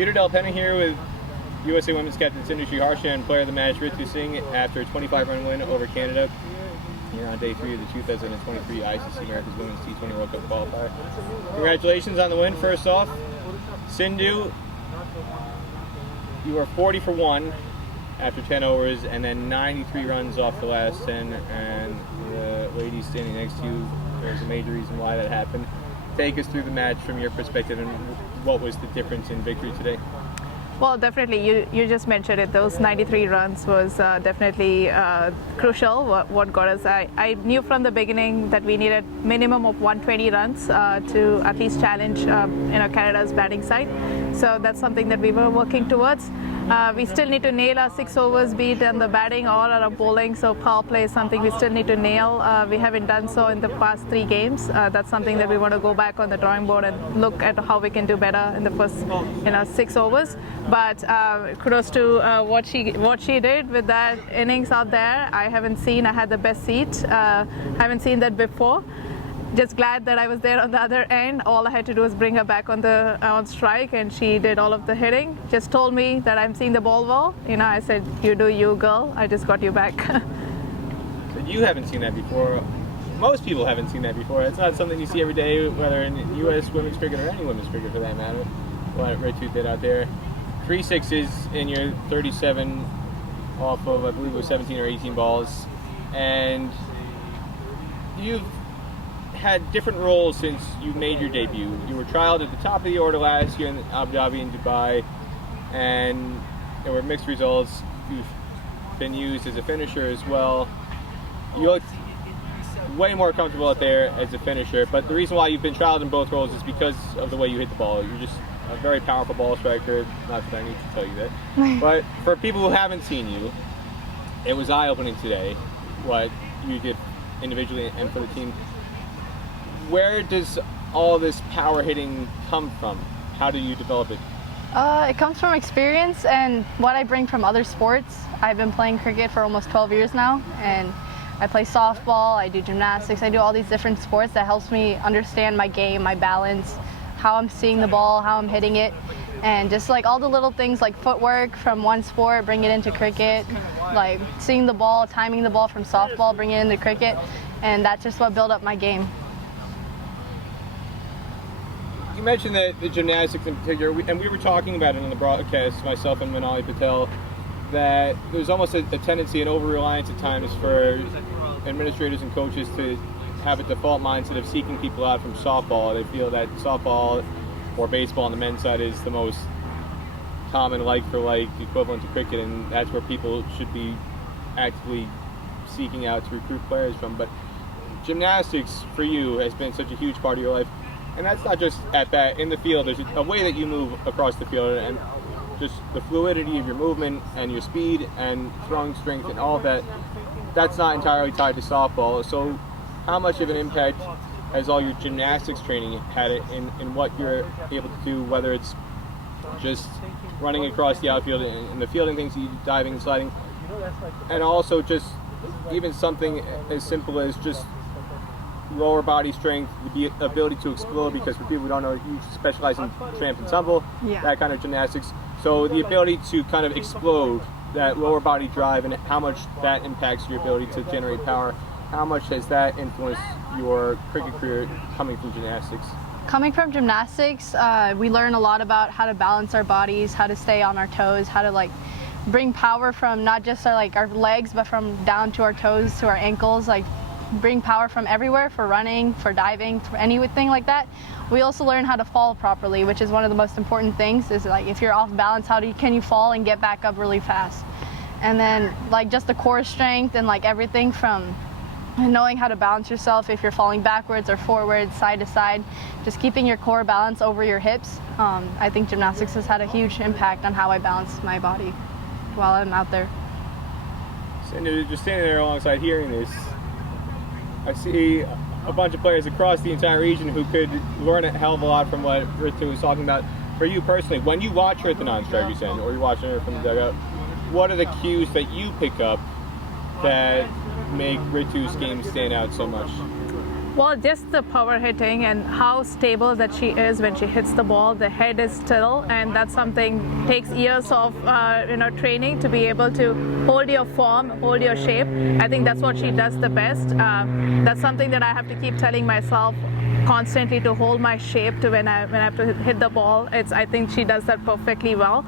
Peter Del Penna here with USA Women's Captain Sindhu Sriharsha and Player of the Match Ritu Singh after a 25-run win over Canada here on day 3 of the 2023 ICC America's Women's T20 World Cup Qualifier. Congratulations on the win, first off. Sindhu, you were 40 for 1 after 10 overs and then 93 runs off the last 10, and the lady standing next to you, there's a major reason why that happened. Take us through the match from your perspective and what was the difference in victory today? Well, definitely, you just mentioned it. Those 93 runs was definitely crucial. What got us, I knew from the beginning that we needed minimum of 120 runs to at least challenge Canada's batting side. So that's something that we were working towards. We still need to nail our 6 overs, be it on the batting or our bowling. So power play is something we still need to nail. We haven't done so in the past 3 games. That's something that we want to go back on the drawing board and look at how we can do better in the first 6 overs. But kudos to what she did with that innings out there. I had the best seat. Haven't seen that before. Just glad that I was there on the other end. All I had to do was bring her back on strike, and she did all of the hitting. Just told me that I'm seeing the ball well. I said, "You do you, girl. I just got you back." So you haven't seen that before. Most people haven't seen that before. It's not something you see every day, whether in U.S. women's cricket or any women's cricket for that matter. What Ritu did out there. 3 sixes in your 37 off of, I believe it was 17 or 18 balls. And you've had different roles since you made your debut. You were trialed at the top of the order last year in Abu Dhabi and Dubai, and there were mixed results. You've been used as a finisher as well. You looked way more comfortable out there as a finisher, but the reason why you've been trialed in both roles is because of the way you hit the ball. You're just a very powerful ball striker, not that I need to tell you that. But for people who haven't seen you, it was eye-opening today what you did individually and for the team. Where does all this power hitting come from? How do you develop it? It comes from experience and what I bring from other sports. I've been playing cricket for almost 12 years now, and I play softball, I do gymnastics, I do all these different sports that helps me understand my game, my balance, how I'm seeing the ball, how I'm hitting it, and just like all the little things like footwork from one sport, bring it into cricket, like seeing the ball, timing the ball from softball, bring it into cricket, and that's just what built up my game. You mentioned that the gymnastics in particular, and we were talking about it on the broadcast, myself and Manali Patel, that there's almost a tendency, an over-reliance at times for administrators and coaches to have a default mindset of seeking people out from softball. They feel that softball or baseball on the men's side is the most common like-for-like equivalent to cricket, and that's where people should be actively seeking out to recruit players from. But gymnastics for you has been such a huge part of your life, and that's not just at bat. In the field, there's a way that you move across the field, and just the fluidity of your movement and your speed and throwing strength and all of that, that's not entirely tied to softball. So how much of an impact has all your gymnastics training had in what you're able to do, whether it's just running across the outfield and the fielding things, diving and sliding, and also just even something as simple as just lower body strength, the ability to explode, because for people who don't know, you specialize in tramp and tumble, that kind of gymnastics. So the ability to kind of explode, that lower body drive, and how much that impacts your ability to generate power. How much has that influenced your cricket career coming from gymnastics? Coming from gymnastics, we learn a lot about how to balance our bodies, how to stay on our toes, how to bring power from not just our legs, but from down to our toes to our ankles, bring power from everywhere for running, for diving, for anything like that. We also learn how to fall properly, which is one of the most important things, is if you're off balance, can you fall and get back up really fast? And then just the core strength and everything from knowing how to balance yourself if you're falling backwards or forwards, side to side, just keeping your core balance over your hips. I think gymnastics has had a huge impact on how I balance my body while I'm out there. So just standing there alongside hearing this, I see a bunch of players across the entire region who could learn a hell of a lot from what Ritu was talking about. For you personally, when you watch her at the non-strikers end, or you're watching her from the dugout, what are the cues that you pick up that make Ritu's game stand out so much? Well, just the power hitting and how stable that she is when she hits the ball. The head is still, and that's something takes years of training to be able to hold your form, hold your shape. I think that's what she does the best. That's something that I have to keep telling myself constantly, to hold my shape to when I have to hit the ball. I think she does that perfectly well.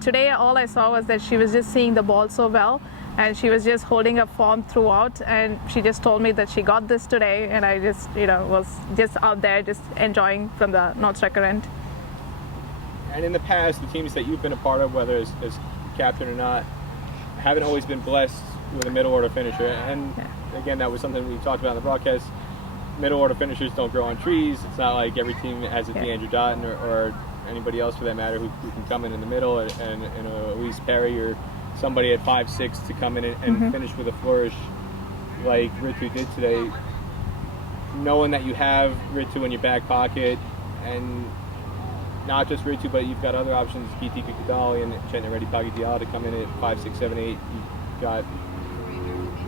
Today, all I saw was that she was just seeing the ball so well, and she was just holding up form throughout, and she just told me that she got this today, and I just was just out there just enjoying from the North Striker end. And in the past, the teams that you've been a part of, whether as captain or not, haven't always been blessed with a middle order finisher. And again, that was something we talked about in the broadcast. Middle order finishers don't grow on trees. It's not like every team has a DeAndre Dotton or anybody else for that matter who can come in the middle, and a Elise Perry or somebody at 5'6" to come in and finish with a flourish like Ritu did today. Knowing that you have Ritu in your back pocket, and not just Ritu, but you've got other options, Gitika Kadali and Chetna Reddy Pagadiala to come in at 5'6", 7'8". You've got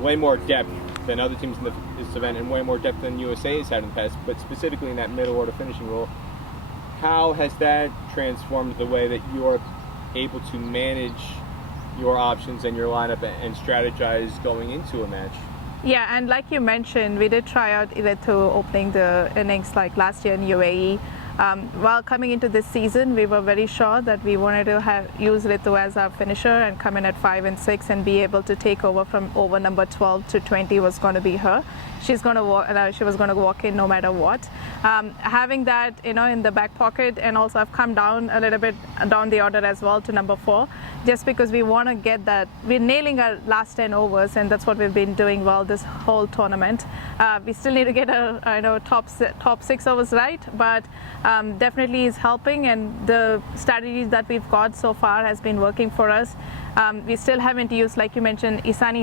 way more depth than other teams in this event, and way more depth than USA has had in the past, but specifically in that middle order finishing role. How has that transformed the way that you're able to manage your options and your lineup and strategize going into a match? Yeah, and like you mentioned, we did try out Ritu opening the innings like last year in UAE. While coming into this season, we were very sure that we wanted to use Ritu as our finisher and come in at 5 and 6 and be able to take over from over number 12 to 20 was going to be her. She was going to walk in no matter what. Having that, in the back pocket, and also I've come down a little bit down the order as well to number 4, just because we want to get that. We're nailing our last 10 overs, and that's what we've been doing well this whole tournament. We still need to get a top 6 overs right, but definitely is helping, and the strategies that we've got so far has been working for us. We still haven't used, like you mentioned, Isani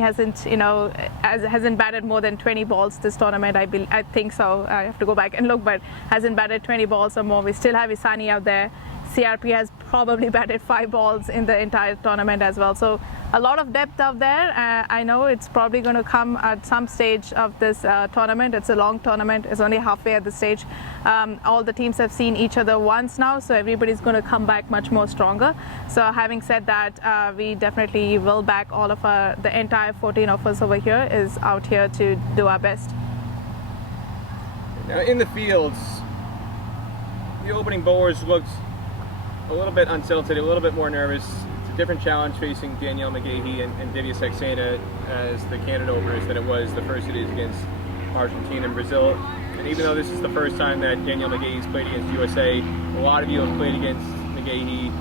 hasn't batted more than 20 balls this tournament. I think so. I have to go back and look, but hasn't batted 20 balls or more. We still have Isani out there. CRP has probably batted 5 balls in the entire tournament as well. So a lot of depth out there. I know it's probably going to come at some stage of this tournament. It's a long tournament. It's only halfway at the stage. All the teams have seen each other once now, so everybody's going to come back much more stronger. So having said that, we definitely will back all of the entire 14 of us over here is out here to do our best. Now in the fields, the opening bowlers looked a little bit unsettled, a little bit more nervous. It's a different challenge facing Danielle McGahey and Divya Saxena as the Canada openers than it was the first 2 days against Argentina and Brazil. And even though this is the first time that Danielle McGahey's played against USA, a lot of you have played against McGahey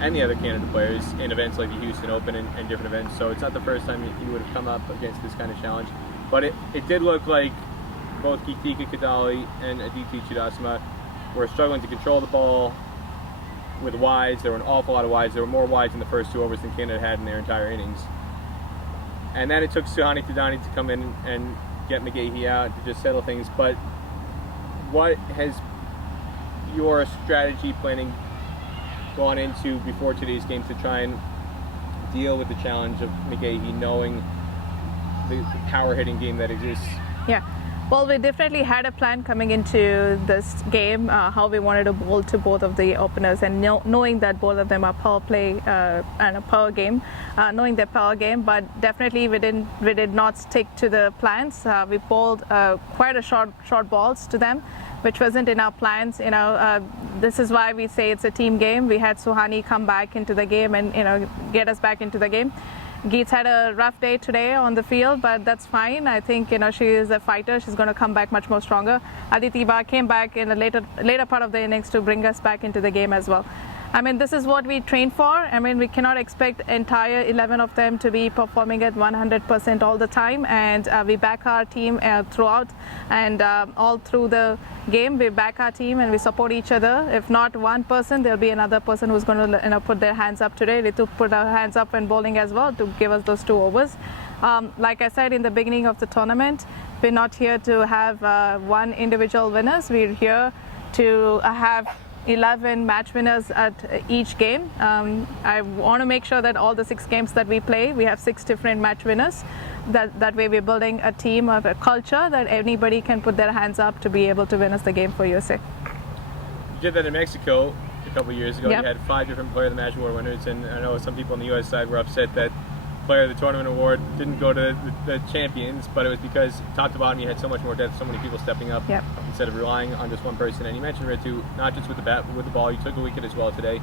and the other Canada players in events like the Houston Open and different events. So it's not the first time you would have come up against this kind of challenge. But it did look like both Gitika Kadali and Aditi Chudasama were struggling to control the ball with wides. There were an awful lot of wides. There were more wides in the first 2 overs than Canada had in their entire innings. And then it took Suhani Tadani to come in and get McGahey out to just settle things. But what has your strategy planning gone into before today's game to try and deal with the challenge of McGahey, knowing the power hitting game that exists? Yeah. Well, we definitely had a plan coming into this game, how we wanted to bowl to both of the openers, and knowing that both of them are power play and a power game, knowing their power game, but definitely we did not stick to the plans. We bowled quite a short balls to them, which wasn't in our plans. This is why we say it's a team game. We had Suhani come back into the game and get us back into the game. Geet's had a rough day today on the field, but that's fine. I think she is a fighter. She's going to come back much more stronger. Aditi Ba came back in the later part of the innings to bring us back into the game as well. I mean, this is what we train for. I mean, we cannot expect entire 11 of them to be performing at 100% all the time, and we back our team throughout, and all through the game we back our team and we support each other. If not one person, there'll be another person who's going to put their hands up today. Ritu put her hands up in bowling as well to give us those 2 overs. Like I said in the beginning of the tournament, we're not here to have one individual winners. We're here to have 11 match winners at each game. I want to make sure that all the 6 games that we play, we have 6 different match winners. That way we're building a team of a culture that anybody can put their hands up to be able to win us the game for USA. You did that in Mexico a couple of years ago. Yep. You had 5 different Player of the Match Award winners, and I know some people on the U.S. side were upset that Player of the Tournament award didn't go to the champions, but it was because top to bottom you had so much more depth, so many people stepping up Yep. instead of relying on just one person. And you mentioned Ritu, not just with the bat, but with the ball. You took a wicket as well today.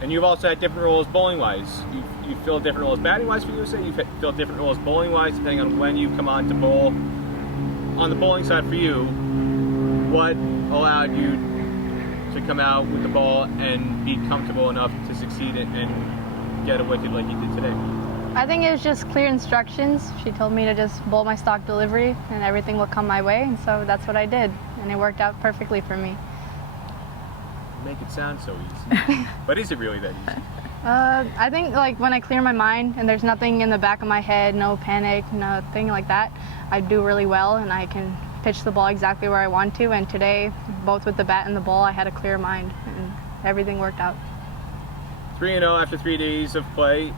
And you've also had different roles bowling-wise. You filled different roles batting-wise for USA. You've filled different roles bowling-wise, depending on when you come on to bowl. On the bowling side for you, what allowed you to come out with the ball and be comfortable enough to succeed and get a wicket like you did today? I think it was just clear instructions. She told me to just bowl my stock delivery and everything will come my way, and so that's what I did, and it worked out perfectly for me. You make it sound so easy, but is it really that easy? I think like when I clear my mind and there's nothing in the back of my head, no panic, nothing like that, I do really well and I can pitch the ball exactly where I want to. And today, both with the bat and the ball, I had a clear mind and everything worked out. 3-0 after 3 days of play.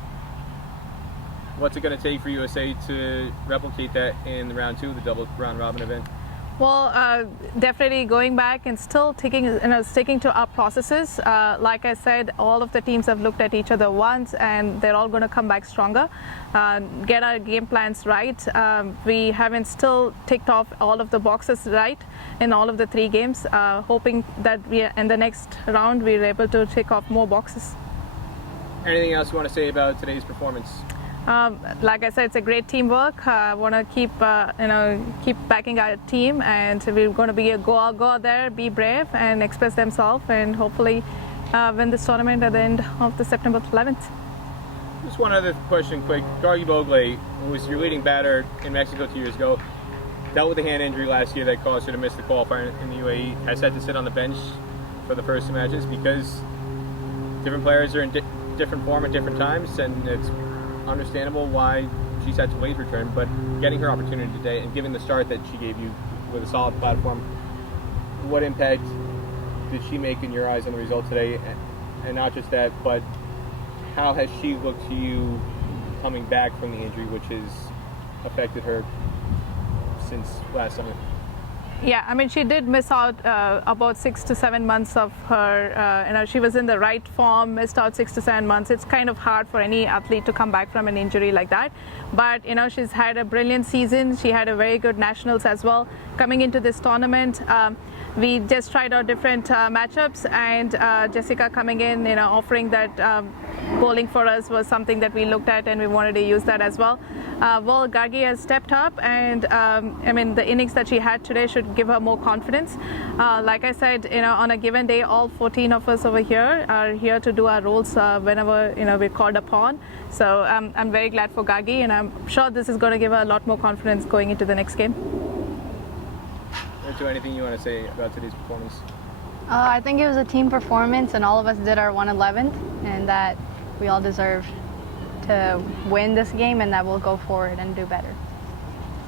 What's it going to take for USA to replicate that in the round 2 of the double round robin event? Well, definitely going back and still sticking to our processes. Like I said, all of the teams have looked at each other once and they're all going to come back stronger. Get our game plans right. We haven't still ticked off all of the boxes right in all of the 3 games, hoping that in the next round we're able to tick off more boxes. Anything else you want to say about today's performance? Like I said, it's a great teamwork. I want to keep backing our team, and we're going to go out there, be brave, and express themselves, and hopefully win this tournament at the end of the September 11th. Just one other question, quick. Gargi Bogle, who was your leading batter in Mexico 2 years ago, dealt with a hand injury last year that caused her to miss the qualifier in the UAE. Has had to sit on the bench for the first 2 matches because different players are in different form at different times, and it's understandable why she's had to wait her turn, but getting her opportunity today and giving the start that she gave you with a solid platform, what impact did she make in your eyes on the result today? And not just that, but how has she looked to you coming back from the injury, which has affected her since last summer? Yeah, I mean, she did miss out about 6 to 7 months of her, she was in the right form, missed out 6 to 7 months. It's kind of hard for any athlete to come back from an injury like that. But, she's had a brilliant season. She had a very good nationals as well. Coming into this tournament, we just tried out different matchups, and Jessica coming in, offering that bowling for us was something that we looked at and we wanted to use that as well. Well, Gargi has stepped up, and the innings that she had today should give her more confidence. Like I said, on a given day, all 14 of us over here are here to do our roles whenever we're called upon. So I'm very glad for Gargi, and I'm sure this is going to give her a lot more confidence going into the next game. Ritu, anything you want to say about today's performance? I think it was a team performance, and all of us did our 111th, and that we all deserve to win this game, and that we'll go forward and do better.